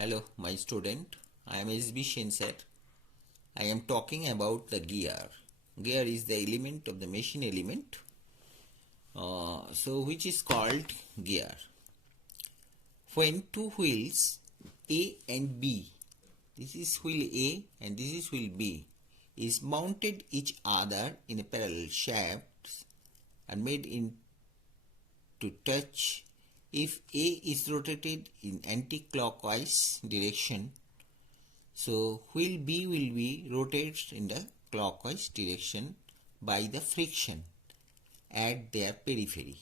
Hello, my student. I am SB Shenset. I am talking about the gear. Gear is the element of the machine element, which is called gear. When two wheels A and B, this is wheel A and this is wheel B, is mounted each other in a parallel shafts and made in to touch. If A is rotated in anti-clockwise direction, so wheel B will be rotated in the clockwise direction by the friction at their periphery.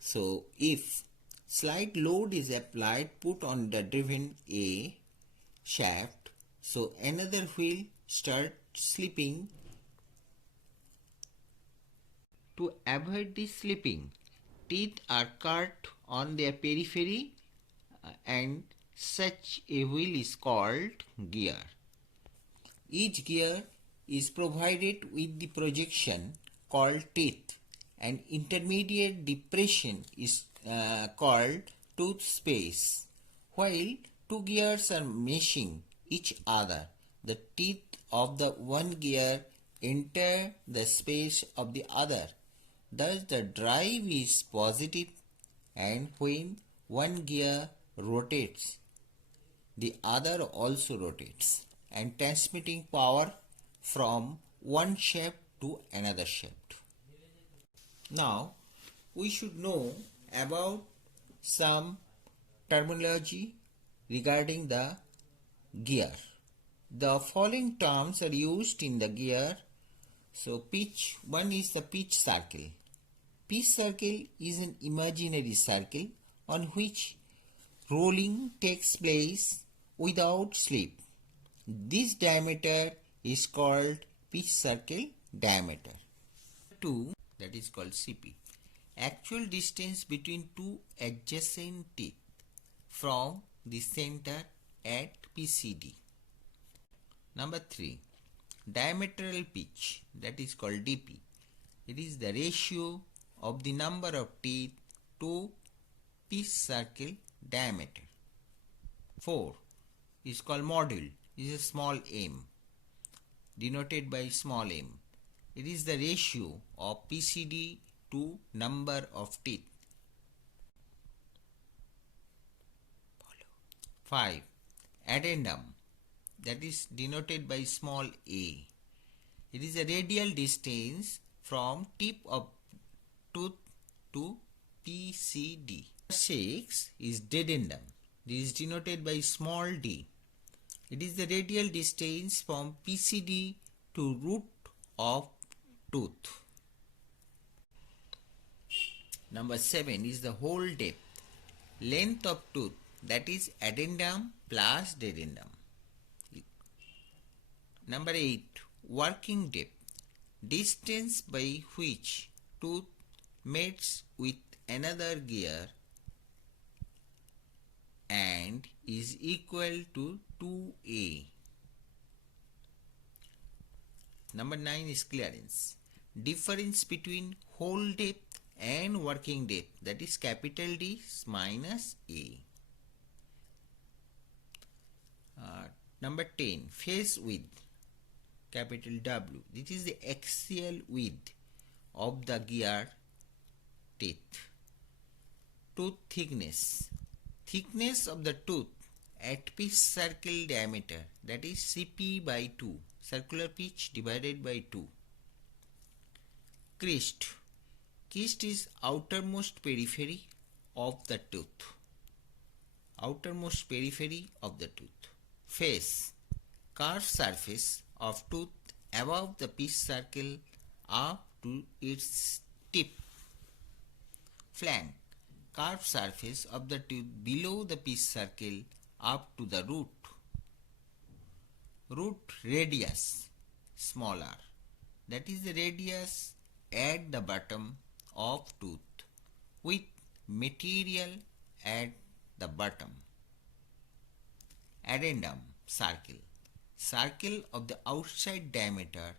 So if slight load is applied put on the driven A shaft, so another wheel starts slipping. To avoid this slipping, teeth are cut on their periphery and such a wheel is called gear. Each gear is provided with the projection called teeth and intermediate depression is called tooth space. While two gears are meshing each other, the teeth of the one gear enter the space of the other. Thus the drive is positive, and when one gear rotates, the other also rotates and transmitting power from one shaft to another shaft. Now we should know about some terminology regarding the gear. The following terms are used in the gear. So pitch, one is the pitch circle. Pitch circle is an imaginary circle on which rolling takes place without slip. This diameter is called pitch circle diameter. 2, that is called CP. Actual distance between two adjacent teeth from the center at PCD. Number 3, diametral pitch, that is called DP. It is the ratio of the number of teeth to pitch circle diameter. 4 is called module. It is a small m, denoted by small m. It is the ratio of PCD to number of teeth. 5. Addendum, that is denoted by small a. It is a radial distance from tip of tooth to PCD. 6 is dedendum. This is denoted by small d. It is the radial distance from PCD to root of tooth. Number 7 is the hole depth. Length of tooth, that is addendum plus dedendum. Number 8, working depth. Distance by which tooth mates with another gear and is equal to 2a. Number 9 is clearance. Difference between hole depth and working depth, that is capital D minus a. Number 10, face width, capital W. This is the axial width of the gear teeth. Tooth thickness. Thickness of the tooth at pitch circle diameter, that is CP by 2. Circular pitch divided by 2. Crest. Crest is outermost periphery of the tooth. Outermost periphery of the tooth. Face. Curved surface of tooth above the pitch circle up to its tip. Flank. Curved surface of the tooth below the pitch circle up to the root. Root radius, smaller, that is the radius at the bottom of tooth with material at the bottom. Addendum, circle. Circle of the outside diameter,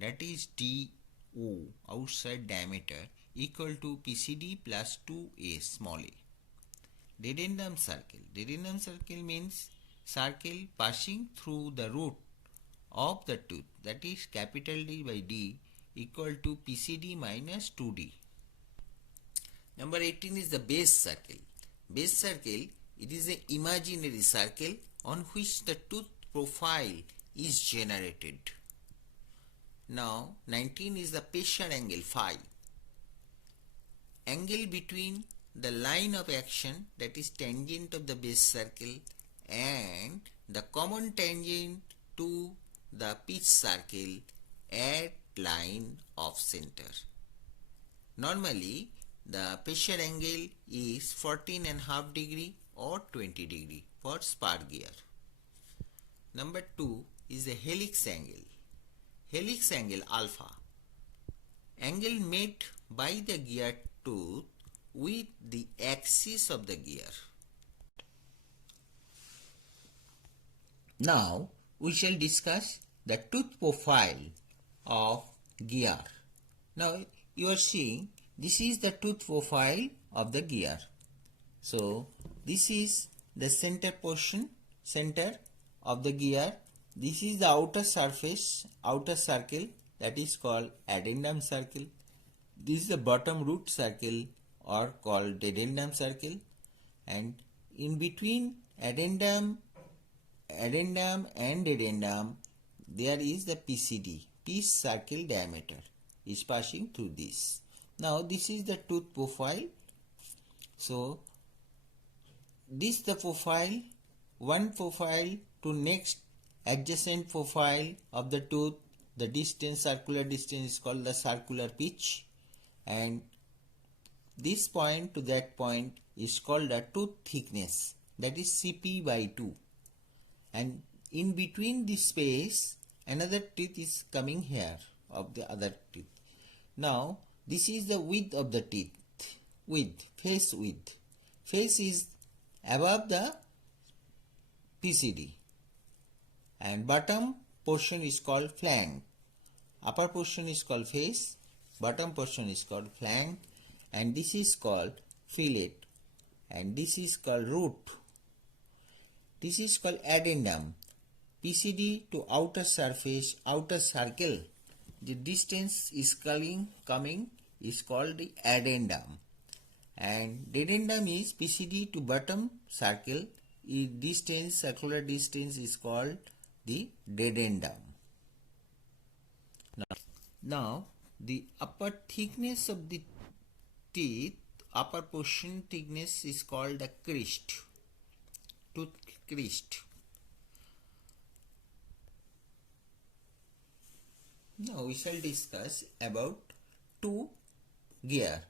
that is DO, outside diameter, equal to PCD plus 2a small a. Dedendum circle. Dedendum circle means circle passing through the root of the tooth, that is capital D by D equal to PCD minus 2D. Number 18 is the base circle. Base circle, it is an imaginary circle on which the tooth profile is generated. Now 19 is the pressure angle phi. Angle between the line of action, that is tangent of the base circle, and the common tangent to the pitch circle at line of center. Normally the pressure angle is 14.5 degree or 20 degree for spar gear. Number 2 is the helix angle. Helix angle alpha. Angle made by the gear tooth with the axis of the gear. Now we shall discuss the tooth profile of gear. Now you are seeing this is the tooth profile of the gear. So this is the center portion, center of the gear. This is the outer surface, outer circle, that is called addendum circle. This is the bottom root circle or called dedendum circle, and in between addendum and dedendum there is the PCD, pitch circle diameter is passing through this. Now this is the tooth profile. So this the profile, one profile to next adjacent profile of the tooth, the distance, circular distance is called the circular pitch, and this point to that point is called the tooth thickness, that is CP by 2, and in between this space another teeth is coming here of the other teeth. Now this is the width of the teeth, face width. Face is above the PCD, and bottom portion is called flank. Upper portion is called face, bottom portion is called flank, and this is called fillet, and this is called root. This is called addendum. PCD to outer surface, outer circle, the distance is coming is called the addendum, and dedendum is PCD to bottom circle, distance, circular distance is called the dedendum. Now the upper thickness of the teeth, upper portion thickness is called the crest, tooth crest. Now we shall discuss about two gear.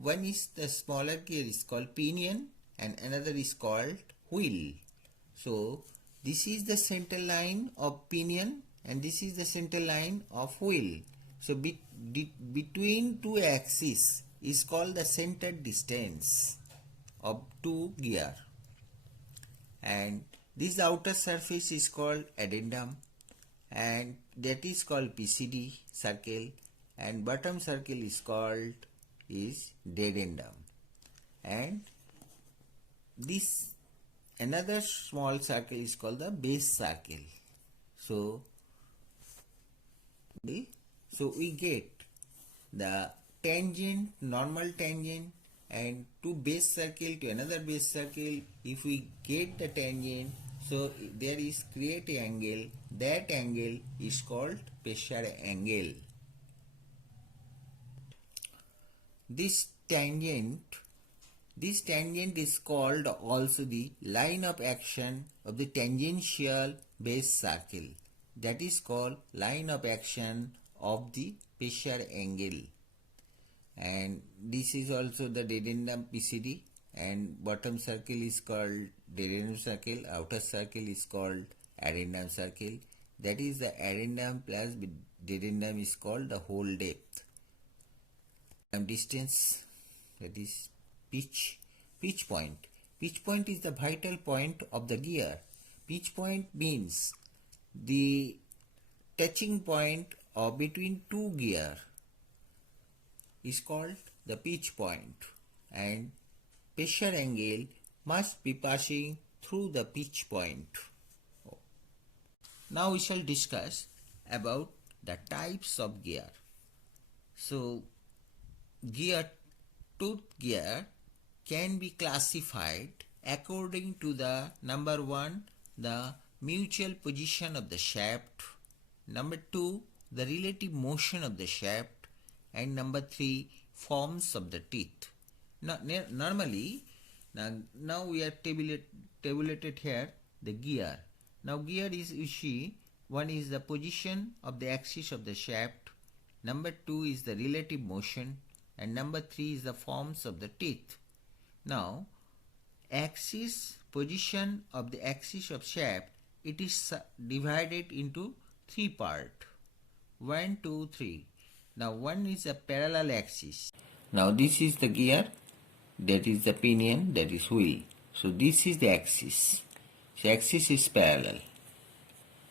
One is the smaller gear is called pinion and another is called wheel. So this is the center line of pinion and this is the center line of wheel. So between two axes is called the center distance of two gear, and this outer surface is called addendum, and that is called PCD circle, and bottom circle is called dedendum, and this another small circle is called the base circle. So we get the tangent, normal tangent, and to base circle to another base circle. If we get the tangent, so there is create an angle. That angle is called pressure angle. This tangent is called also the line of action of the tangential base circle. That is called line of action of the pressure angle. And this is also the dedendum PCD, and bottom circle is called dedendum circle, outer circle is called addendum circle. That is the addendum plus dedendum is called the whole depth. Distance, that is pitch point. Pitch point is the vital point of the gear. Pitch point means the touching point of between two gear is called the pitch point, and pressure angle must be passing through the pitch point. Now we shall discuss about the types of gear. So, tooth gear can be classified according to the number 1, the mutual position of the shaft, number 2, the relative motion of the shaft, and number 3, forms of the teeth. Normally, now we are tabulated here the gear. Now gear is, you see, one is the position of the axis of the shaft, number 2 is the relative motion, and number 3 is the forms of the teeth. Now, position of the axis of shaft, it is divided into 3 parts. 1, 2, 3. Now, one is a parallel axis. Now, this is the gear, that is the pinion, that is wheel. So, this is the axis. So, axis is parallel.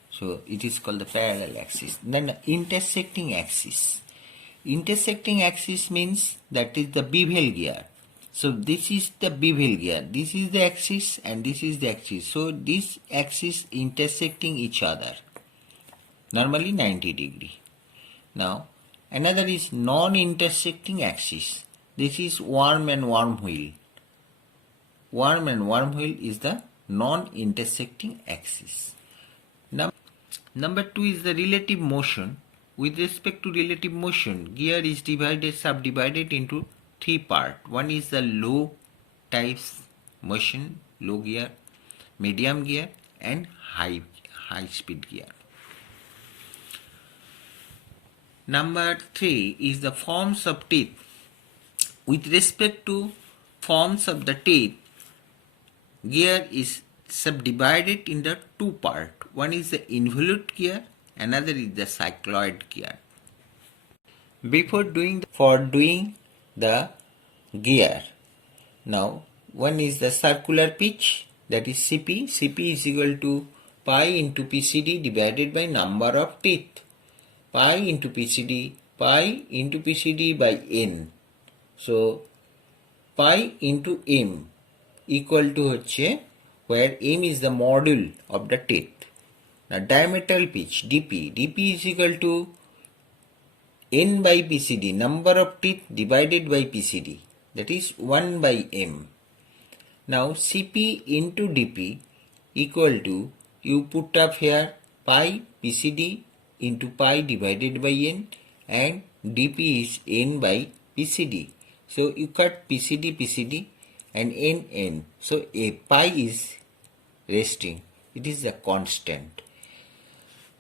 So, it is called the parallel axis. Then, the intersecting axis. Intersecting axis means that is the bevel gear. So this is the bevel gear. This is the axis and this is the axis. So this axis intersecting each other. Normally 90 degree. Now another is non-intersecting axis. This is worm and worm wheel. Worm and worm wheel is the non-intersecting axis. Number 2 is the relative motion. With respect to relative motion, gear is subdivided into 3 parts. One is the low types motion, low gear, medium gear, and high speed gear. Number 3 is the forms of teeth. With respect to forms of the teeth, gear is subdivided into 2 parts. One is the involute gear, another is the cycloid gear. Before doing the gear, now one is the circular pitch, that is CP. CP is equal to pi into PCD divided by number of teeth. Pi into PCD by n. So pi into m equal to where m is the module of the teeth. Now diametral pitch dp is equal to n by PCD, number of teeth divided by PCD, that is 1 by m. Now CP into dp equal to, you put up here pi PCD into pi divided by n, and dp is n by PCD. So you cut PCD and n. So a pi is resting. It is a constant.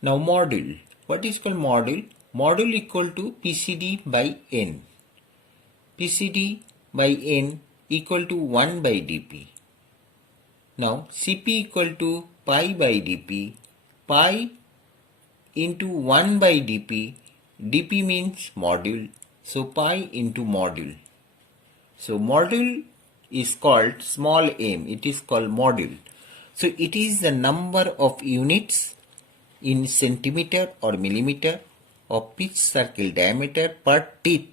Now module. What is called module? Module equal to PCD by n. PCD by n equal to 1 by dp. Now CP equal to pi by dp. Pi into 1 by dp. dp means module. So pi into module. So module is called small m. It is called module. So it is the number of units in centimeter or millimeter of pitch circle diameter per teeth.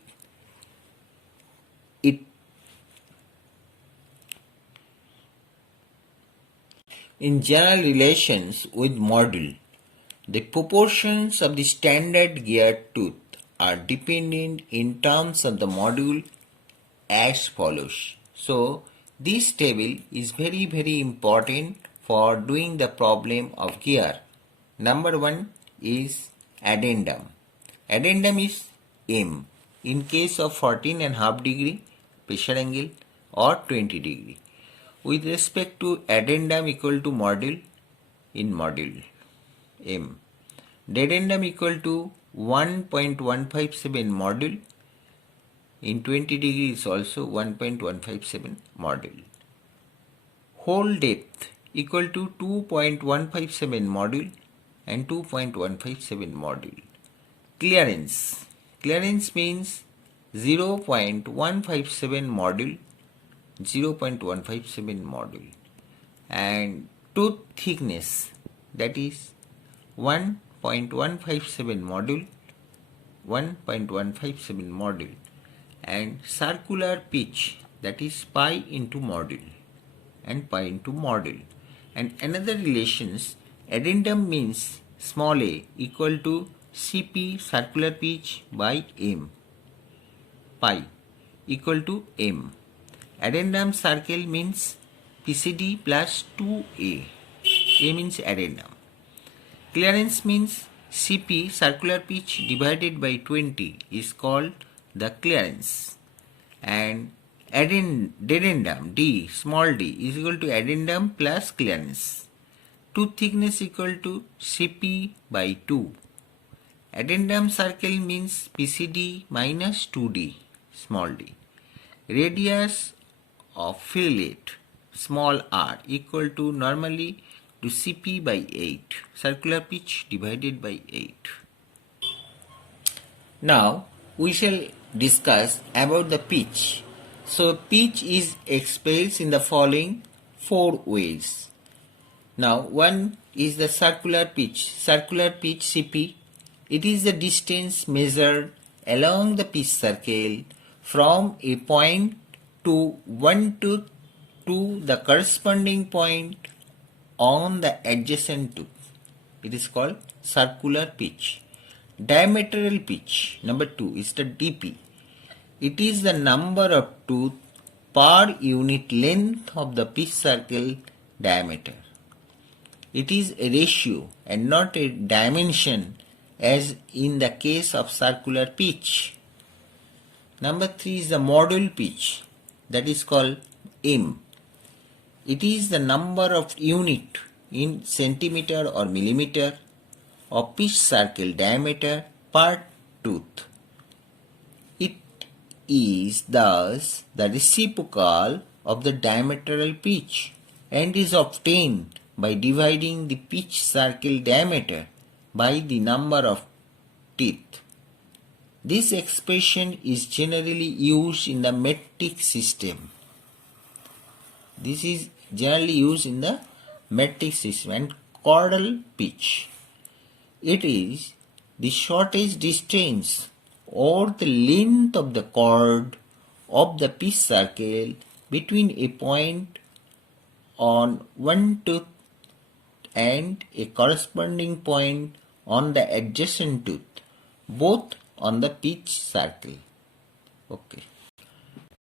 In general relations with module, the proportions of the standard gear tooth are dependent in terms of the module as follows. So this table is very important for doing the problem of gear. Number 1 is addendum. Addendum is M in case of 14.5 degree pressure angle or 20 degree. With respect to addendum equal to module in module M. Dedendum equal to 1.157 module in 20 degree is also 1.157 module. Hole depth equal to 2.157 module and 2.157 module. Clearance means 0.157 module, and tooth thickness, that is 1.157 module, and circular pitch, that is pi into module, and point to model. And another relations, addendum means small a equal to Cp circular pitch by m, pi equal to m. Addendum circle means PCD plus 2a. A means addendum. Clearance means Cp circular pitch divided by 20 is called the clearance. And addendum d small d is equal to addendum plus clearance. Tooth thickness equal to Cp by 2. Addendum circle means PCD minus 2d small d. Radius of fillet small r equal to normally to Cp by 8, circular pitch divided by 8. Now we shall discuss about the pitch. So pitch is expressed in the following 4 ways. Now one is the circular pitch Cp. It is the distance measured along the pitch circle from a point to one tooth to the corresponding point on the adjacent tooth. It is called circular pitch. Diametral pitch number 2 is the dp. It is the number of tooth per unit length of the pitch circle diameter. It is a ratio and not a dimension as in the case of circular pitch. Number 3 is the module pitch, that is called m. It is the number of unit in centimeter or millimeter of pitch circle diameter per tooth. It is thus the reciprocal of the diametral pitch and is obtained by dividing the pitch circle diameter by the number of teeth. This expression is generally used in the metric system. This is generally used in the metric system. And chordal pitch. It is the shortest distance or the length of the chord of the pitch circle between a point on one tooth and a corresponding point on the adjacent tooth, both on the pitch circle. Okay.